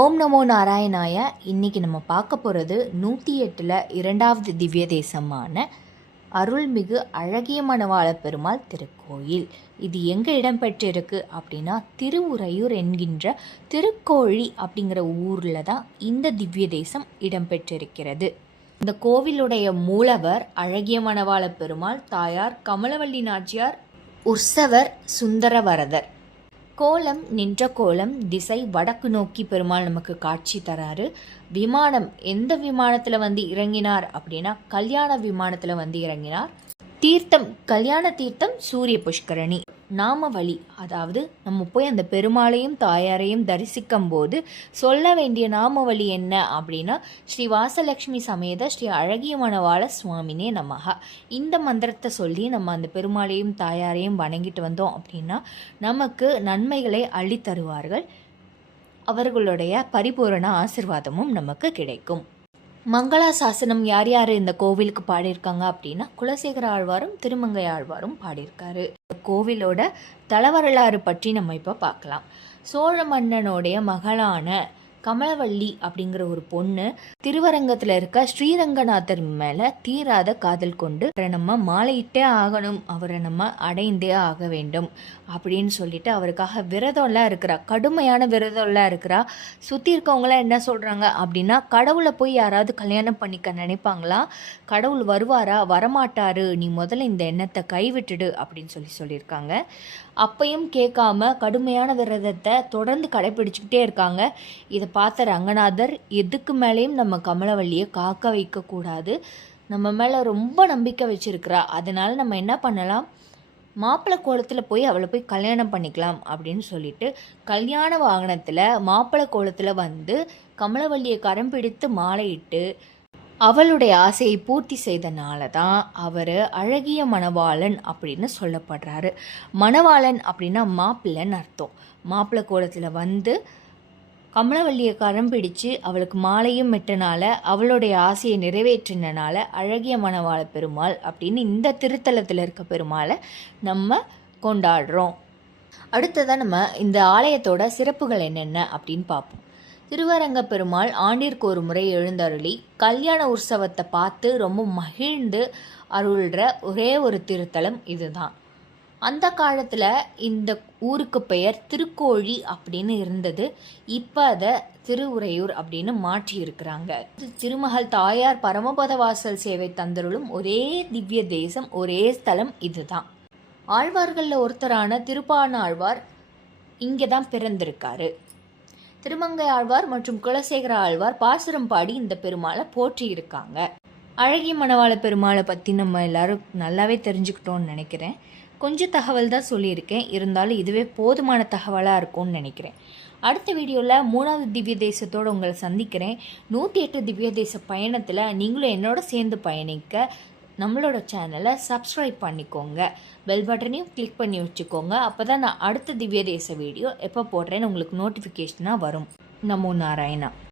ஓம் நமோ நாராயணாய. இன்னைக்கு நம்ம பார்க்க போகிறது நூற்றி எட்டில் இரண்டாவது திவ்ய தேசமான அருள்மிகு அழகிய மணவாள பெருமாள் திருக்கோயில். இது எங்கே இடம்பெற்றிருக்கு அப்படின்னா திருவுரையூர் என்கின்ற திருக்கோழி அப்படிங்கிற ஊரில் தான் இந்த திவ்ய தேசம் இடம்பெற்றிருக்கிறது இந்த கோவிலுடைய மூலவர் அழகிய மணவாள பெருமாள் தாயார் கமலவள்ளி நாச்சியார் உற்சவர் சுந்தரவரதர். கோலம் நின்ற கோலம் திசை வடக்கு நோக்கி பெருமாள் நமக்கு காட்சி தராரு. விமானம் எந்த விமானத்தில் வந்து இறங்கினார் அப்படின்னா கல்யாண விமானத்தில் வந்து இறங்கினார். தீர்த்தம் கல்யாண தீர்த்தம் சூரிய புஷ்கரணி. நாம வழி அதாவது நம்ம போய் அந்த பெருமாளையும் தாயாரையும் தரிசிக்கும் போது சொல்ல வேண்டிய நாமவழி என்ன அப்படின்னா ஸ்ரீ வாசலட்சுமி சமேத ஸ்ரீ அழகிய மணவாள சுவாமினே நமகா இந்த மந்திரத்தை சொல்லி நம்ம அந்த பெருமாளையும் தாயாரையும் வணங்கிட்டு வந்தோம் அப்படின்னா நமக்கு நன்மைகளை அள்ளி தருவார்கள் அவர்களுடைய பரிபூரண ஆசிர்வாதமும் நமக்கு கிடைக்கும். மங்களா சாசனம் யார் யார் இந்த கோவிலுக்கு பாடியிருக்காங்க அப்படின்னா குலசேகர ஆழ்வாரும் திருமங்கை ஆழ்வாரும் பாடியிருக்காரு. இந்த கோவிலோட தலவரலாறு பற்றி நம்ம இப்போ பார்க்கலாம். சோழ மன்னனுடைய மகளான கமலவள்ளி அப்படிங்கிற ஒரு பொண்ணு திருவரங்கத்தில் இருக்க. ஸ்ரீரங்கநாதர் மேலே தீராத காதல் கொண்டு அவரை நம்ம மாலையிட்டே ஆகணும் அவரை நம்ம அடைந்தே ஆக வேண்டும் அப்படின்னு சொல்லிட்டு அவருக்காக விரதம்லாம் இருக்கிறா. கடுமையான விரதம்லாம் இருக்கிறா. சுற்றி இருக்கவங்களாம் என்ன சொல்கிறாங்க அப்படின்னா கடவுளை போய் யாராவது கல்யாணம் பண்ணிக்க நினைப்பாங்களா? கடவுள் வருவாரா? வரமாட்டாரு. நீ முதல்ல இந்த எண்ணத்தை கைவிட்டுடு அப்படின்னு சொல்லி சொல்லியிருக்காங்க. அப்பையும் கேட்காம கடுமையான விரதத்தை தொடர்ந்து கடைபிடிச்சுக்கிட்டே இருக்காங்க. இதை பார்த்த ரங்கநாதர் எதுக்கு மேலேயும் நம்ம கமலவள்ளியை காக்க வைக்கக்கூடாது. நம்ம மேலே ரொம்ப நம்பிக்கை வச்சுருக்கிறா. அதனால் நம்ம என்ன பண்ணலாம்? மாப்பிள்ளை கோலத்தில் போய் அவளை போய் கல்யாணம் பண்ணிக்கலாம் அப்படின்னு சொல்லிட்டு கல்யாண வாகனத்தில் மாப்பிள்ளை கோலத்தில் வந்து கமலவள்ளியை கரம் பிடித்து மாலையிட்டு அவளுடைய ஆசையை பூர்த்தி செய்தனால தான் அவர் அழகிய மணவாளன் அப்படின்னு சொல்லப்படுறாரு. மணவாளன் அப்படின்னா மாப்பிள்ளைன்னு அர்த்தம். மாப்பிள்ளை கோலத்தில் வந்து கமலவள்ளியை கரம் பிடிச்சு அவளுக்கு மாலையும் மெட்டனால அவளுடைய ஆசையை நிறைவேற்றினால அழகிய மணவாள பெருமாள் அப்படின்னு இந்த திருத்தலத்தில் இருக்க பெருமாளை நம்ம கொண்டாடுறோம். அடுத்ததாக நம்ம இந்த ஆலயத்தோட சிறப்புகள் என்னென்ன அப்படின்னு பார்ப்போம். திருவரங்க பெருமாள் ஆண்டிற்கு ஒரு முறை எழுந்தருளி கல்யாண உற்சவத்தை பார்த்து ரொம்ப மகிழ்ந்து அருள்கிற ஒரே ஒரு திருத்தலம் இதுதான். அந்த காலத்தில் இந்த ஊருக்கு பெயர் திருக்கோழி அப்படின்னு இருந்தது. இப்போ அதை திருவுரையூர் அப்படின்னு மாற்றி இருக்கிறாங்க திருமகள் தாயார் பரமபத வாசல் சேவை தந்தருளும் ஒரே திவ்ய தேசம் ஒரே ஸ்தலம் இதுதான். ஆழ்வார்களில் ஒருத்தரான திருப்பானாழ்வார் இங்கே தான் பிறந்திருக்காரு. திருமங்கை ஆழ்வார் மற்றும் குலசேகர ஆழ்வார் பாசுரம் பாடி இந்த பெருமாளை போற்றி இருக்காங்க அழகிய மணவாள பெருமாளை பற்றி நம்ம எல்லாரும் நல்லாவே தெரிஞ்சுக்கிட்டோம்னு நினைக்கிறேன். கொஞ்சம் தகவல் தான் சொல்லியிருக்கேன். இருந்தாலும் இதுவே போதுமான தகவலாக இருக்கும்னு நினைக்கிறேன். அடுத்த வீடியோவில் மூணாவது திவ்ய தேசத்தோடு உங்களை சந்திக்கிறேன். நூற்றி எட்டு திவ்ய தேச பயணத்தில் நீங்களும் என்னோட சேர்ந்து பயணிக்க நம்மளோட சேனலை சப்ஸ்கிரைப் பண்ணிக்கோங்க. பெல் பட்டனையும் கிளிக் பண்ணி வச்சுக்கோங்க. அப்போ தான் நான் அடுத்த திவ்ய தேச வீடியோ எப்போ போடுறேன்னு உங்களுக்கு நோட்டிஃபிகேஷனாக வரும். நமோ நாராயணா.